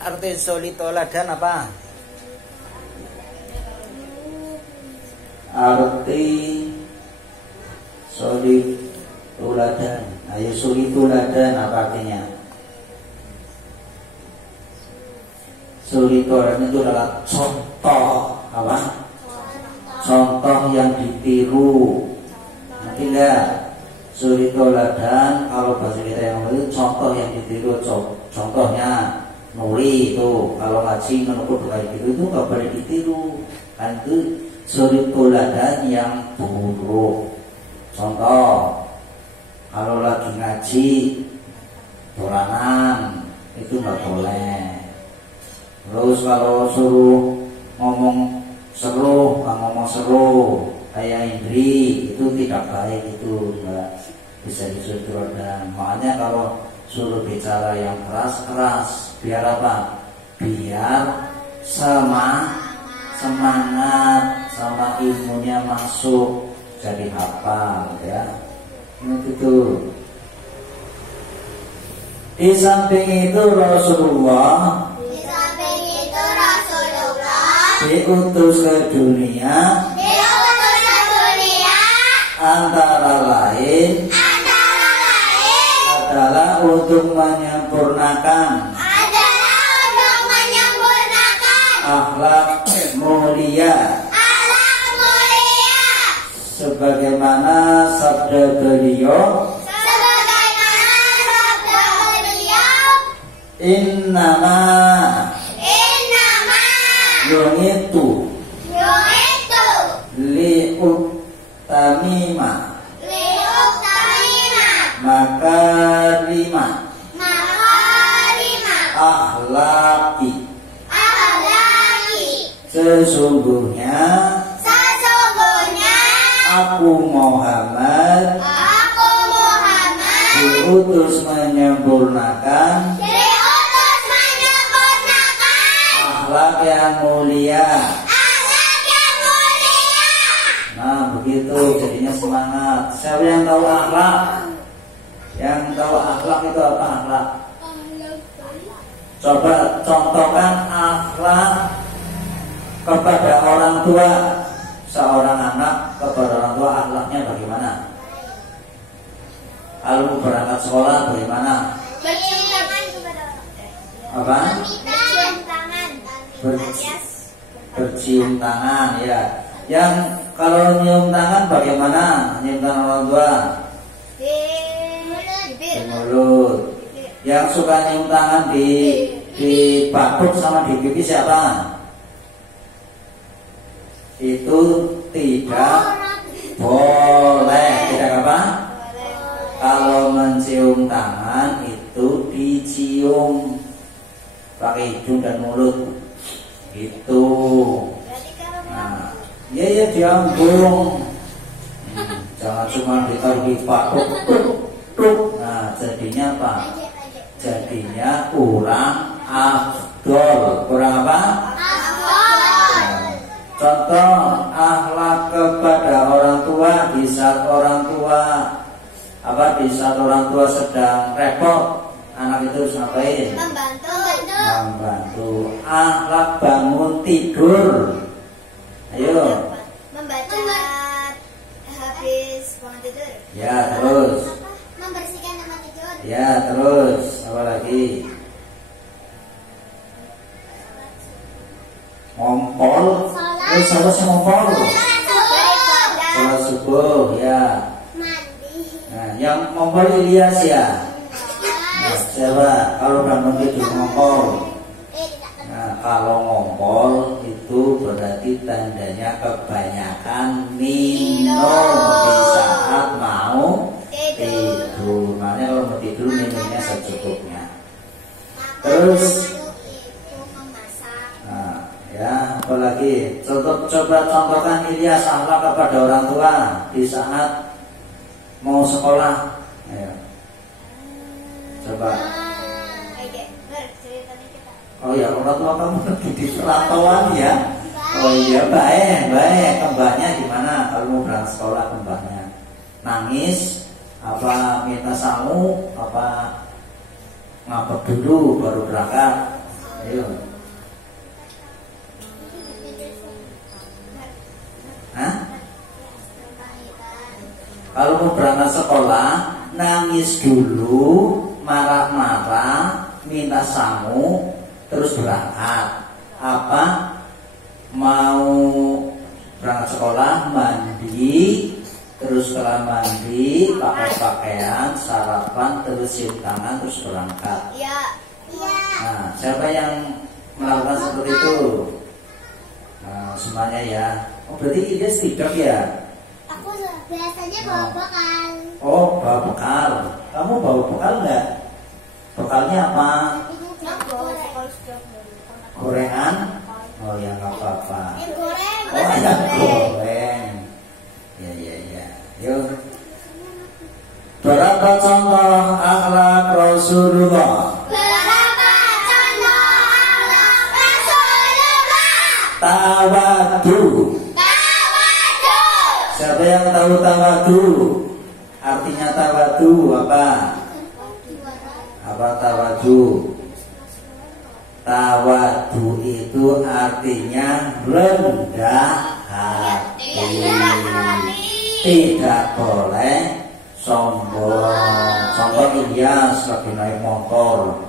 arti suri toladan apa? Arti suri toladan. Ayo suri toladan apa artinya? Suri toladan itu adalah contoh apa? Contoh yang ditiru. Nanti enggak? Suri toladan kalau bahasa kita yang itu contoh yang ditiru. Contohnya nuri itu kalau ngaji menurut kayak gitu itu nggak boleh ditiru. Kan itu suri toladan yang buruk. Contoh kalau lagi ngaji dolanan itu nggak boleh. Terus kalau suruh ngomong seru, ngomong seru kayak Indri itu tidak baik, itu enggak bisa disuruh toladan. Makanya kalau suruh bicara yang keras-keras biar apa? Biar semangat sama ilmunya masuk jadi hafal ya. Itu. Di samping itu Rasulullah diutus ke dunia antara lain adalah untuk menyempurnakan akhlak mulia sebagaimana sabda beliau innama yunitu li'utamima makarima akhlaki sesungguhnya aku Muhammad diutus menyempurnakan akhlak yang mulia. Nah begitu jadinya semangat. Siapa yang tahu akhlak? Yang tahu akhlak itu apa akhlak? Coba contohkan akhlak kepada orang tua. Seorang anak kepada orang tua akhlaknya bagaimana? Kalau berangkat sekolah bagaimana? Bercium tangan kepada orang tua. Apa? Bercium tangan. Bercium tangan ya. Yang kalau nyium tangan bagaimana? Nyium tangan orang tua? Di mulut. Yang suka nyium tangan di bakut sama di pipi siapa? Itu tidak boleh. Tidak apa? Kalau mencium tangan itu dicium pakai hidung dan mulut. Itu. Nah, ya diambung. Jangan cuma ditaruh di bakut. Nah, jadinya apa? Jadinya kurang afdol. Kurang apa? Contoh akhlak kepada orang tua di saat orang tua sedang repot, anak itu harus ngapain? Membantu. Akhlak bangun tidur. Ayo. Membaca habis bangun tidur. Ya terus. Membersihkan tempat tidur. Ya terus. Apa lagi? Ngompol. Siapa sih ngompol? Sholat subuh ya. Nah, yang ngompol Ilyas ya. Nah, siapa? Kalau bangun tidur ngompol. Nah, kalau ngompol itu berarti tandanya kebanyakan minum di saat mau tidur. Makanya kalau mau tidur minumnya secukupnya. Terus ya, apalagi coba contohkan Ilyas akhlak kepada orang tua di saat mau sekolah. Ayo. Coba. Oh ya, orang tua kamu di perantauan ya. Oh iya, baik. Kembahnya gimana kalau mau berangkat sekolah kembahnya? Nangis apa minta sangu apa ngapa dulu baru berangkat? Ayo. Hah? Kalau mau berangkat sekolah, nangis dulu, marah-marah, minta sangu, terus berangkat. Apa? Mau berangkat sekolah, mandi, terus setelah mandi, pakai pakaian, sarapan, terus cium tangan, terus berangkat. Iya. Iya. Nah, siapa yang melakukan seperti itu? Nah, semuanya ya. Oh, berarti Ilyas tidak ya? Aku biasanya bawa bekal. Oh, bawa bekal. Kamu bawa bekal nggak? Bekalnya apa? Gorengan? Oh ya, nggak apa-apa. Goreng. Oh, ayam goreng. Ya, ya, ya. Yuk. Berapa contoh akhlak Rasulullah? Berapa contoh akhlak Rasulullah? Tawadu. Tawadu. Siapa yang tahu tawadu? Artinya tawadu apa? Apa tawadu? Tawadu itu artinya rendah hati. Tidak boleh sombong. Contoh Ilyas lagi naik motor.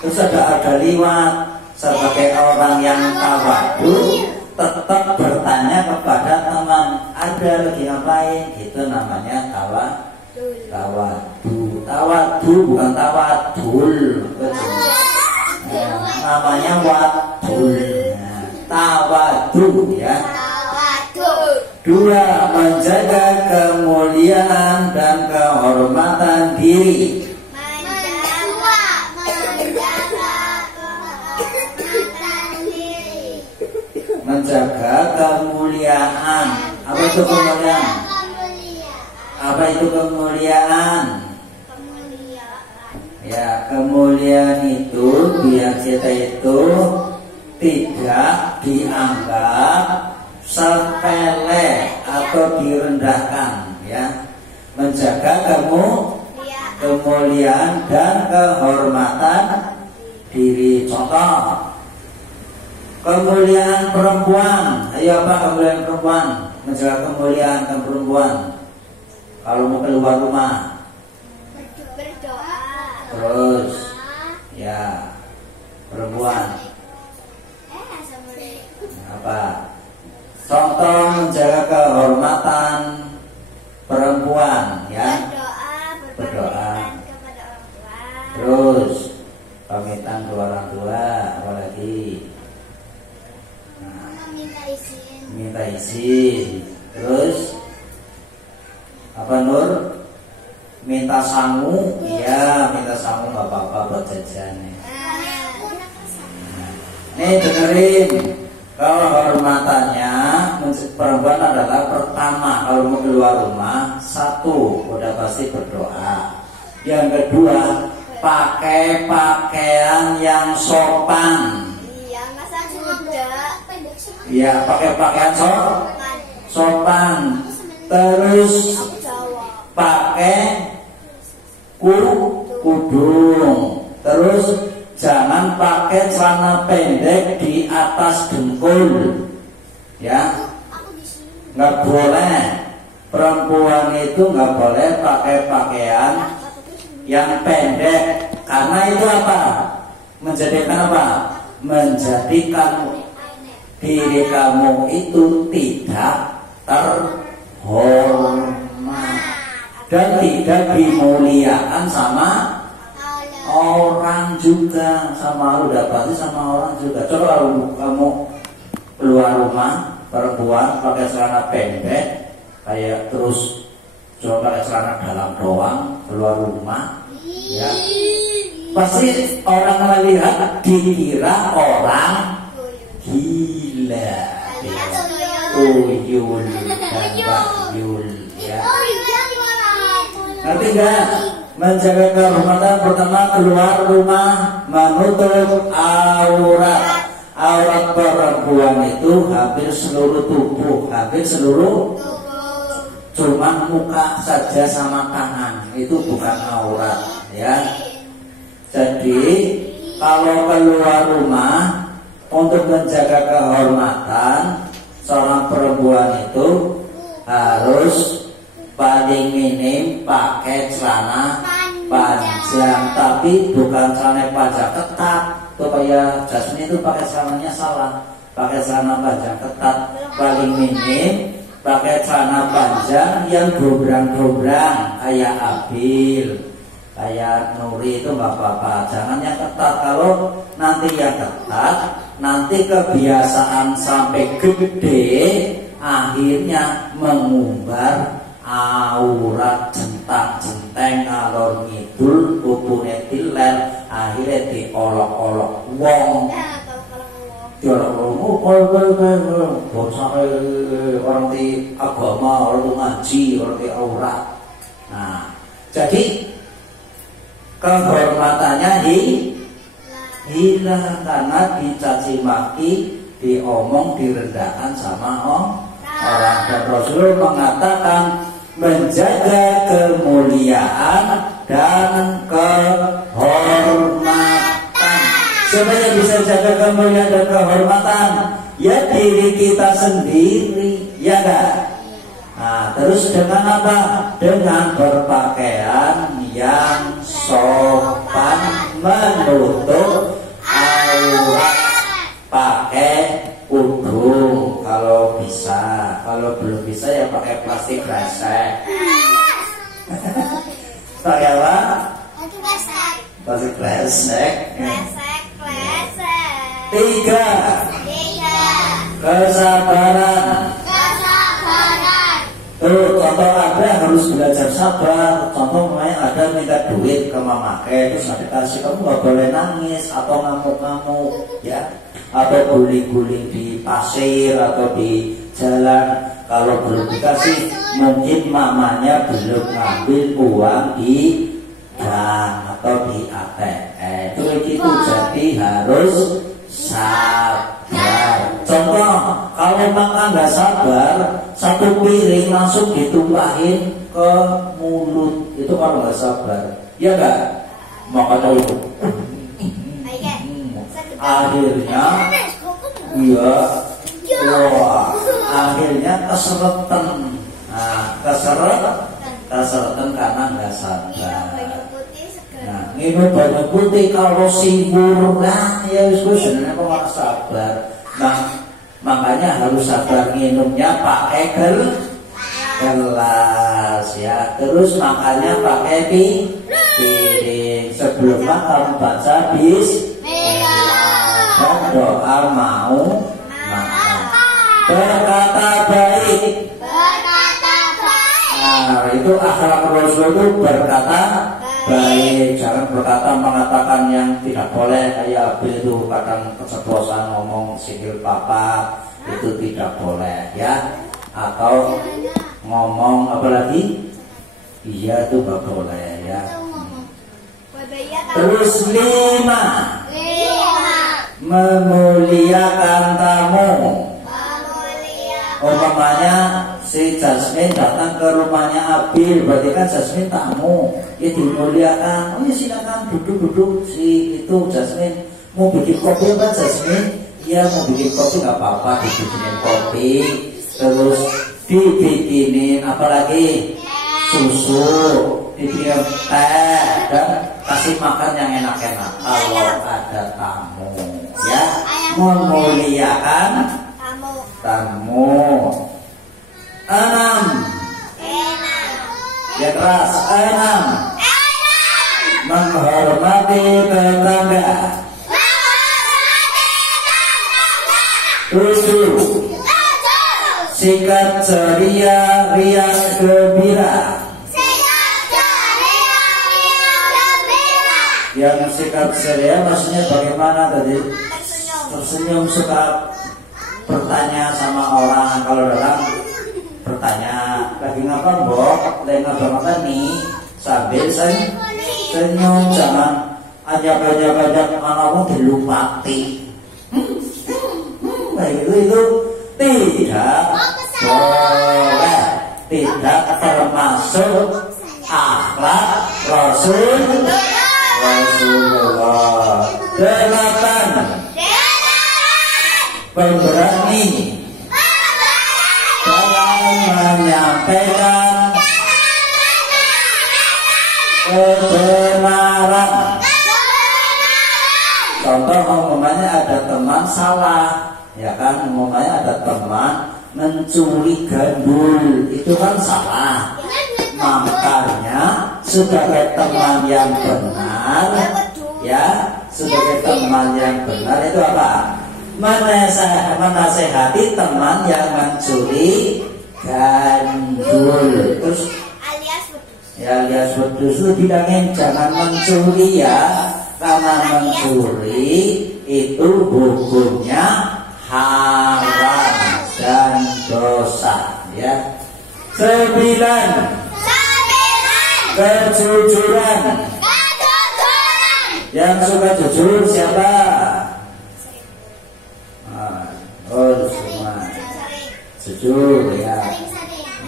Terus ada liwat. Sebagai orang yang tawadu, tetap bertanya kepada teman, ada lagi ngapain? Itu namanya tawadu. Tawadu bukan tawadul. Namanya wadul. Tawadu ya. Dua, menjaga kemuliaan dan kehormatan diri. Menjaga kemuliaan. Apa itu kemuliaan? Apa itu kemuliaan? Ya, kemuliaan itu biar kita itu tidak dianggap sepele atau direndahkan, ya. Menjaga kemuliaan dan kehormatan diri. Contoh, kemuliaan perempuan. Ayo, apa kemuliaan perempuan? Menjaga kemuliaan perempuan. Kalau mau keluar rumah, Berdoa. terus ya perempuan apa? Contoh menjaga kehormatan perempuan, ya. Berdoa. Kepada orang tua. Terus pamitan ke orang tua, apalagi minta izin. Terus apa, Nur? Minta sangu. Iya, minta sangu nggak apa-apa buat jajan. Nih dengerin, kehormatannya perempuan adalah pertama kalau mau keluar rumah, satu udah pasti berdoa. Yang kedua, pakai pakaian yang sopan. Iya, masa muda. Ya, pakai pakaian sopan. Terus pakai kudung. Terus jangan pakai celana pendek di atas dengkul, ya. Nggak boleh. Perempuan itu nggak boleh pakai pakaian yang pendek, karena itu apa? Menjadikan apa? Menjadikan diri kamu itu tidak terhormat dan tidak dimuliakan sama orang juga. Sama udah pasti sama orang juga. Coba kalau kamu keluar rumah, perempuan pakai celana pendek, kayak terus coba pakai celana dalam doang keluar rumah, ya, pasti orang melihat dikira orang gila, uyul dan bahyul, ya. Ngerti nggak? Menjaga kehormatan pertama, keluar rumah menutup aurat. Aurat perempuan itu hampir seluruh tubuh, cuma muka saja sama tangan, itu bukan aurat, ya. Jadi Jadi kalau keluar rumah untuk menjaga kehormatan seorang perempuan itu harus paling minim pakai celana panjang, tapi bukan celana panjang ketat. Tuh kayak Jasmine itu pakai celananya salah, pakai celana panjang ketat. Paling minim pakai celana panjang yang dobrang-dobrang kayak Abil, kayak Nuri itu nggak apa-apa. Jangan yang ketat. Kalau nanti yang ketat, nanti kebiasaan sampai gede, akhirnya mengumbar aurat centang-centeng alor ngidul pupune tiler, akhirnya diolok-olok wong. Diolok-olok bocah orang di agama, orang di ngaji, orang di aurat. Nah, jadi kehormatannya hilang karena dicaci maki, diomong, direndahkan sama orang. Dan Rasul mengatakan menjaga kemuliaan dan kehormatan. Supaya bisa jaga kemuliaan dan kehormatan, ya diri kita sendiri, ya kan? Nah, terus dengan apa? Dengan berpakaian yang sopan, menutup aurat, pakai udung kalau bisa. Kalau belum bisa ya pakai plastik kresek. Pakai apa? Plastik kresek. Tiga, kesabaran. Tuh, contoh ada harus belajar sabar. Contoh ada minta duit ke mamake, terus ada kasih, kamu nggak boleh nangis atau ngamuk-ngamuk, ya, atau guling-guling di pasir atau di jalan. Kalau belum dikasih, mungkin mamanya belum ngambil uang di bank atau di ATM. Itu jadi harus sabar. Contoh, kalau makan nggak sabar, satu piring langsung ditumpahin ke mulut, itu kalau nggak sabar, ya nggak? Makanya itu akhirnya, iya, wah, akhirnya keseretan. Nah, keseretan karena nggak sabar. Nah, minum banyak putih kalau sibur, nah ya wis sebenarnya kok nggak sabar. Nah, makanya harus sabar minumnya pakai gelas, ya. Terus makannya pakai piring. Sebelum makan baca bismillah dan doa mau makan. Berkata baik. Nah, itu akhlak Rasul itu berkata baik, jangan berkata mengatakan yang tidak boleh. Kayak Abil itu kadang keceplosan ngomong sikil papa, itu tidak boleh, ya. Atau ngomong apalagi, iya itu nggak boleh, ya. Terus lima, memuliakan tamu. Umpamanya si Jasmine datang ke rumahnya Abil, berarti kan Jasmine tamu, ya dimuliakan. Oh ya silakan duduk. Si itu Jasmine mau bikin kopi apa Jasmine? Ya mau bikin kopi nggak apa-apa, dibikinin kopi. Terus dibikinin apalagi susu, dibikinin teh, dan kasih makan yang enak-enak. Kalau ada tamu, ya memuliakan tamu. 6, ya keras. 6, menghormati tetangga. 7, sikap ceria, riang gembira. Yang sikap ceria maksudnya bagaimana tadi? Tersenyum, suka bertanya sama orang. Kalau orang bertanya, lagi ngapa mbok? Lagi ngapa nih? Sambil senyum, jangan ajak-ajak anakmu dilupati. Itu tidak boleh, tidak termasuk akhlak Rasulullah. Delapan, pemberani dalam menyampaikan kebenaran. Contoh umpamanya ada teman salah, ya kan? Umpamanya ada teman mencuri gandul, itu kan salah. Makanya sebagai teman yang benar, ya, sebagai teman yang benar itu apa? Menasehati teman yang mencuri gandul. Terus alias wedus itu bilangin jangan mencuri ya, karena mencuri itu hukumnya haram dan dosa, ya. 9, kejujuran. Yang suka jujur siapa? Semua jujur, ya.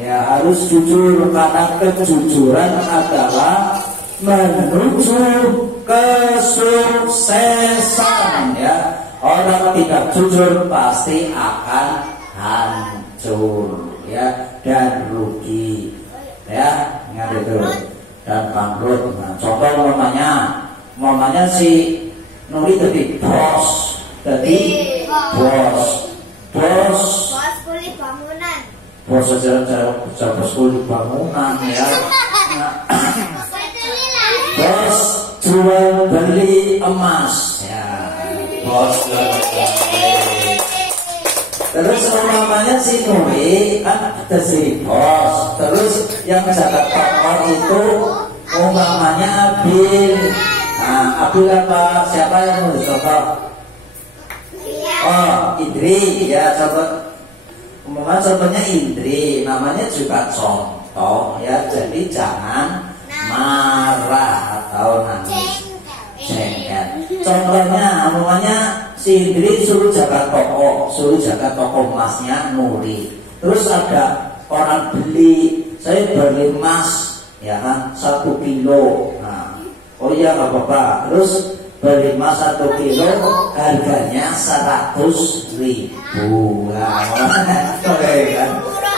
Ya harus jujur, karena kejujuran adalah menuju kesuksesan, ya. Orang tidak jujur pasti akan hancur, ya, dan rugi, ya, ingat itu, dan bangkrut. Nah, contoh mamanya si Nuri jadi bos, bos kulit bangunan, bos kulit bangunan, ya. Bos jual beli emas, ya, bos jual beli. Terus umpamanya si Nuri kan jadi bos, terus yang jaga toko itu umpamanya Abil. Nah, Abil apa? Siapa yang mau contoh? Oh, Indri, ya, contoh. Umpamanya contohnya Indri, namanya juga contoh, ya. Jadi jangan marah atau nangis, jengkel. Contohnya, umpamanya si Indri suruh jaga toko emasnya Nuri. Terus ada orang beli, saya beli emas, ya kan, 1 kilo. Nah, oh iya nggak apa-apa. Terus beli emas 1 kilo, harganya 100.000. Nah, kan?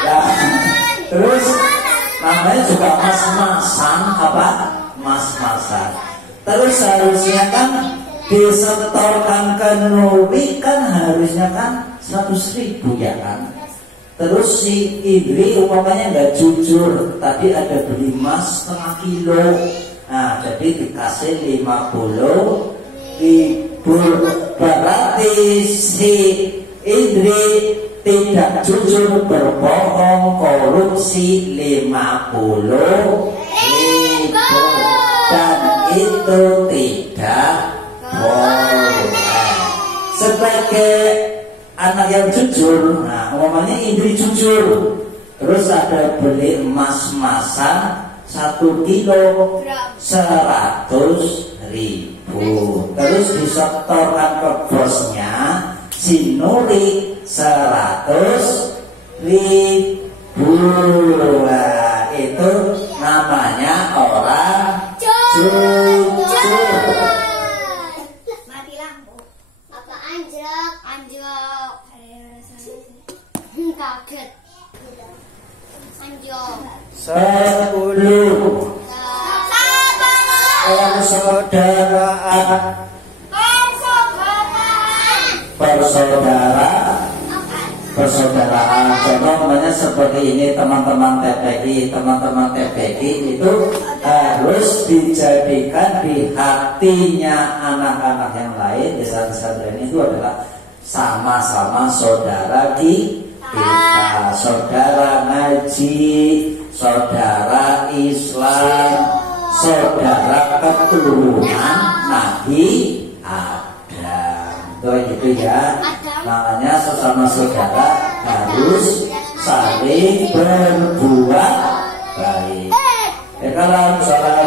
Ya. Terus namanya juga mas-masan, apa? Mas-masan. Terus harusnya kan disetorkan ke Nuri kan harusnya kan 100.000, ya kan. Terus si Indri umpamanya nggak jujur, tadi ada beli emas 1/2 kilo. Nah, jadi dikasih 50.000. Berarti si Indri tidak jujur, berbohong, korupsi 50.000, dan itu tidak boleh. Sebagai anak yang jujur, nah umpamanya Indri jujur, terus ada beli emas-emasan 1 kilo 100.000, terus disetorkan ke bosnya si Nuri 100.000. Nah, itu namanya orang jujur. Mati lampu. Apa anjlok? Kaget. Anjlok. 10, persaudaraan. Contoh namanya seperti ini, teman-teman TPG itu harus dijadikan di hatinya anak-anak yang lain di pesantren itu adalah sama-sama saudara kita, saudara ngaji, saudara Islam, saudara keturunan Nabi Adam. Itu ya. Makanya sesama saudara harus saling berbuat baik. Ya, kalau saudara